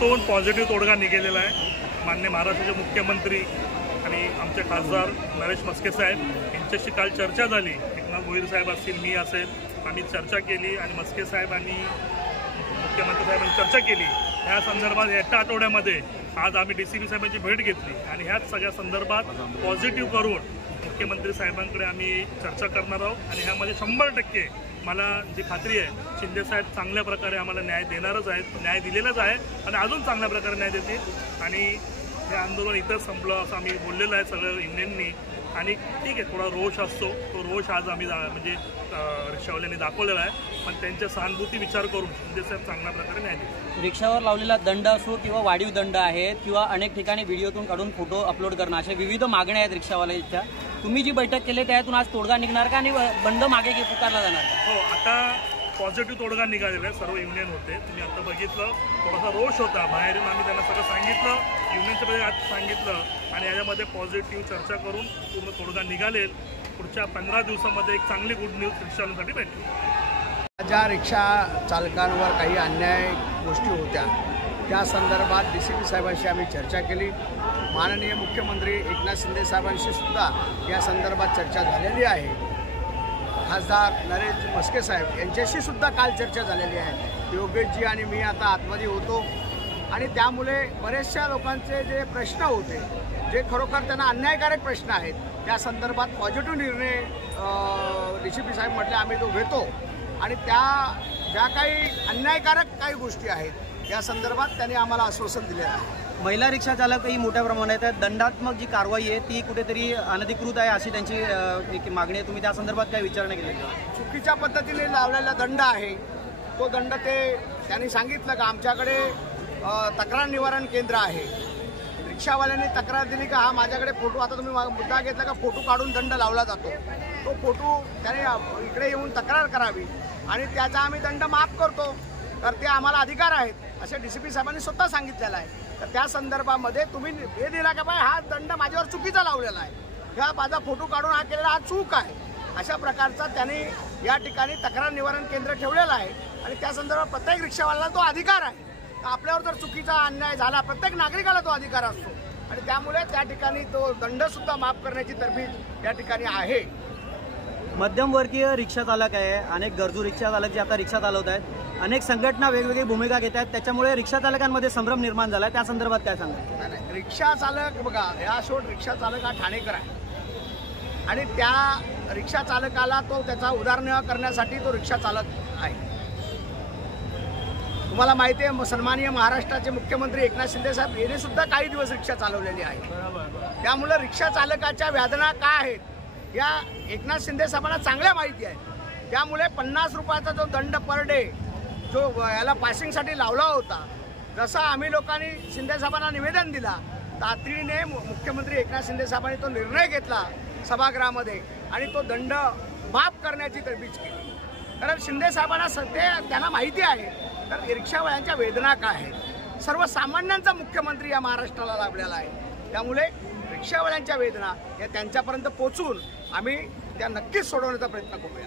यातून पॉझिटिव्ह तोडगा निघालेला आहे। माननीय महाराष्ट्राचे मुख्यमंत्री आणि आमचे खासदार नरेश म्हस्के साहेब यांच्याशी काल चर्चा झाली। एकनाथ भोईर साहेब असतील, मी असेल, आम्ही चर्चा केली आणि म्हस्के साहेब आणि मुख्यमंत्री साहेबांनी चर्चा केली। ह्या संदर्भात येत्या आठवड्यामध्ये आज आम्ही DCP साहेबांची भेट घेतली आणि ह्याच सगळ्या संदर्भात पॉझिटिव्ह करून मुख्यमंत्री साहेबांकडे आम्ही चर्चा करणार आहोत आणि ह्यामध्ये 100% मला जी खात्री आहे शिंदे साहेब चांगल्या प्रकारे आम्हाला न्याय देणारच आहेत, न्याय दिलेलाच आहे आणि अजून चांगल्या प्रकारे न्याय देतील। आणि हे आंदोलन इथंच संपलं असं आम्ही बोललेलं आहे सगळं युनियननी। आणि ठीक आहे, थोडा रोष असतो, तो रोष आज आम्ही म्हणजे रिक्षावाल्यांनी दाखवलेला आहे, पण त्यांच्या सहानुभूती विचार करून शिंदे साहेब चांगल्या प्रकारे न्याय देतील। रिक्षावर लावलेला दंड असो किंवा वाढीव दंड आहेत किंवा अनेक ठिकाणी व्हिडिओतून काढून फोटो अपलोड करणं, अशा विविध मागण्या आहेत रिक्षावाल्यांच्या। तुम्ही जी बैठक केली त्यातून आज तोडगा निघणार का आणि बंद मागे पुकारला जाणार का? हो, आता पॉझिटिव्ह तोडगा निघालेला आहे। सर्व युनियन होते, तुम्ही आता बघितलं, थोडासा रोष होता बाहेरून, आम्ही त्यांना सगळं सांगितलं, युनियनच्या आज सांगितलं आणि याच्यामध्ये पॉझिटिव्ह चर्चा करून पूर्ण तोडगा निघालेल। पुढच्या 15 दिवसामध्ये एक चांगली गुड न्यूज रिक्षावाल्यांसाठी भेटेल। ज्या रिक्षा चालकांवर काही अन्याय गोष्टी होत्या त्या संदर्भात DCP साहेबांशी आम्ही चर्चा केली। माननीय मुख्यमंत्री एकनाथ शिंदे साहेबांशी सुद्धा या संदर्भात चर्चा झालेली आहे। खासदार नरेश म्हस्के साहेब यांच्याशी सुद्धा काल चर्चा झालेली आहे। योगेशजी आणि मी आता आतमध्ये होतो आणि त्यामुळे बरेचशा लोकांचे जे प्रश्न होते, जे खरोखर त्यांना अन्यायकारक प्रश्न आहेत, त्या संदर्भात पॉझिटिव्ह निर्णय DCP साहेब म्हटले आम्ही तो घेतो आणि त्या ज्या काही अन्यायकारक काही गोष्टी आहेत या संदर्भात त्यांनी आम्हाला आश्वासन दिलेलं आहे। महिला रिक्षा चालकही मोठ्या प्रमाणात आहेत, दंडात्मक जी कारवाई आहे ती कुठेतरी अनधिकृत आहे अशी त्यांची एक मागणी आहे। तुम्ही त्या संदर्भात काय विचारणा केली? चुकीच्या पद्धतीने लावलेला दंड आहे तो दंड त्यांनी सांगितलं का आमच्याकडे तक्रार निवारण केंद्र आहे। रिक्षावाल्यांनी तक्रार दिली का हा माझ्याकडे फोटो, आता तुम्ही मुद्दा घेतला का फोटो काढून दंड लावला जातो, तो फोटो त्याने इकडे येऊन तक्रार करावी आणि त्याचा आम्ही दंड माफ करतो, तर ते आम्हाला अधिकार आहेत असे DCP साहेबांनी स्वतः सांगितलेलं आहे। तर त्या संदर्भामध्ये तुम्ही हे दिला का बाय हा दंड माझ्यावर चुकीचा लावलेला आहे, ह्या माझा फोटो काढून हा केलेला हा चूक आहे, अशा प्रकारचा त्यांनी या ठिकाणी तक्रार निवारण केंद्र ठेवलेलं आहे आणि त्या संदर्भात प्रत्येक रिक्षावाल्याला तो अधिकार आहे। आपल्यावर जर चुकीचा अन्याय झाला, प्रत्येक नागरिकाला तो अधिकार असतो आणि त्यामुळे त्या ठिकाणी तो दंड सुद्धा माफ करण्याची तरतूद या ठिकाणी आहे। मध्यमवर्गीय रिक्षा चालक आहे, अनेक गरजू रिक्षा चालक जे आता रिक्षा चालवत आहेत, अनेक संघटना वेगवेगळी भूमिका घेत आहेत, त्याच्यामुळे रिक्षा चालकांमध्ये संभ्रम निर्माण झाला, त्या संदर्भात काय सांगा? रिक्षा चालक बघा, या शेवट रिक्षा चालक हा ठाणेकर आहे आणि त्या रिक्षा चालकाला तो त्याचा उदरनिर्वाह करण्यासाठी तो रिक्षा चालक आहे। तुम्हाला माहिती आहे सन्माननीय महाराष्ट्राचे मुख्यमंत्री एकनाथ शिंदे साहेब यांनी सुद्धा काही दिवस रिक्षा चालवलेली आहे। त्यामुळे रिक्षा चालकाच्या वेदना काय आहेत या एकनाथ शिंदे साहेबांना चांगल्या माहिती आहे। त्यामुळे 50 रुपयाचा जो दंड पर डे जो याला पासिंगसाठी लावला होता, जसा आम्ही लोकांनी शिंदे साहेबांना निवेदन दिला, तातडीने मुख्यमंत्री एकनाथ शिंदे साहेबांनी तो निर्णय घेतला सभागृहामध्ये आणि तो दंड माफ करण्याची तरतूद केली। कारण शिंदे साहेबांना त्यांना माहिती आहे तर रिक्षावाल्यांच्या वेदना काय आहेत, सर्वसामान्यांचा मुख्यमंत्री या महाराष्ट्राला लाभलेला आहे। त्यामुळे रिक्षावाल्यांच्या वेदना या त्यांच्यापर्यंत पोहोचून आम्ही त्या नक्कीच सोडवण्याचा प्रयत्न करूया।